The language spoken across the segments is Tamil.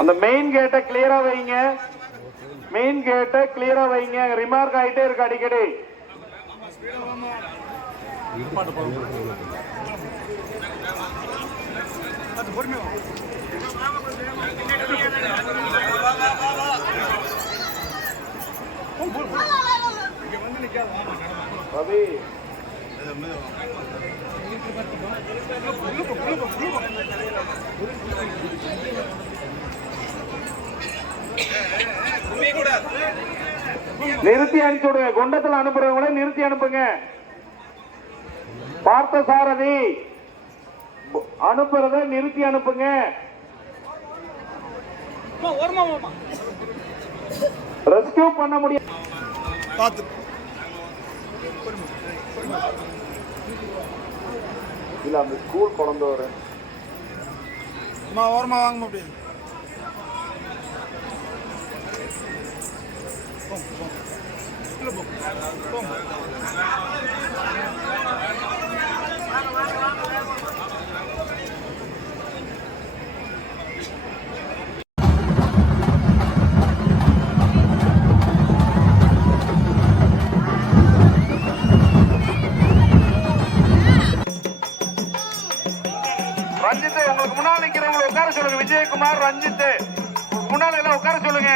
அந்த மெயின் கேட்டை கிளியரா வைங்க. மெயின் கேட்டை கிளியரா வைங்க. ரிமார்க் ஆயிட்டே இருக்கு அடிக்கடி. ரவி நிறுத்தி அனுப்பிச்சு விடுங்க. கொண்டத்தில் அனுப்புறவங்கள நிறுத்தி அனுப்புங்க. பார்த்த சாரதி அனுப்புறத நிறுத்தி அனுப்புங்க. ரெஸ்கியூ பண்ண முடியும். இல்ல அந்த ஸ்கூல் குழந்தை வர ஓரமா வாங்க முடியும். ரஞ்சித் உங்களுக்கு முன்னால் நிக்கிறவங்களை உட்கார சொல்லுங்க. விஜயகுமார், ரஞ்சித் முன்னால எல்லாம் உட்கார சொல்லுங்க.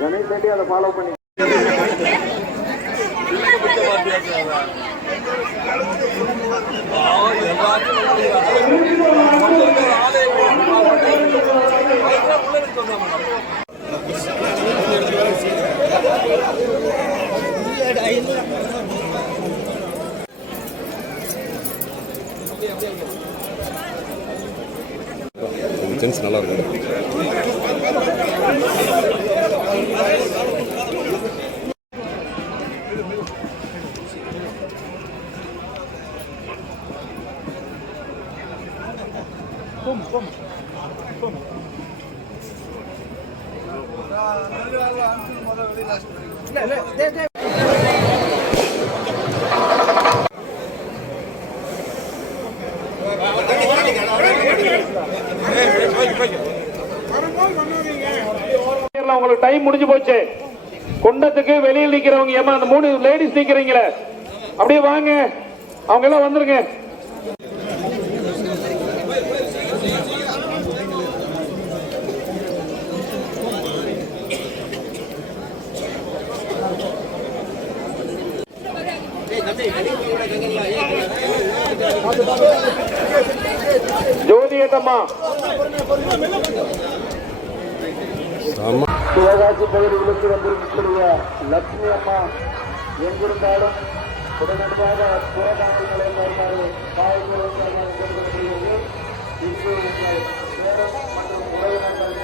கணேஷ் ரெட்டி அதை ஃபாலோ பண்ணி சென்ஸ் நல்லா இருக்கு. உங்களுக்கு டைம் முடிஞ்சு போச்சு. குண்டத்துக்கு வெளியில் நிக்கிறவங்க ஏமா அந்த 3 லேடிஸ் நிக்கிறீங்களே அப்படியே வாங்க. அவங்க எல்லாம் வந்துருங்க. ஜோதியத்தம்மா சிவகாசி பகுதிகளுக்கு வந்திருக்கக்கூடிய லட்சுமி அம்மா எங்கிருந்தாலும் உடனடியாக புறநாடுகளை வருமாறு காவல்துறை கேட்டுக்கொள்ளப்படுகிறது. இன்று உங்கள் நேரம் மற்றும் உறவினர்கள்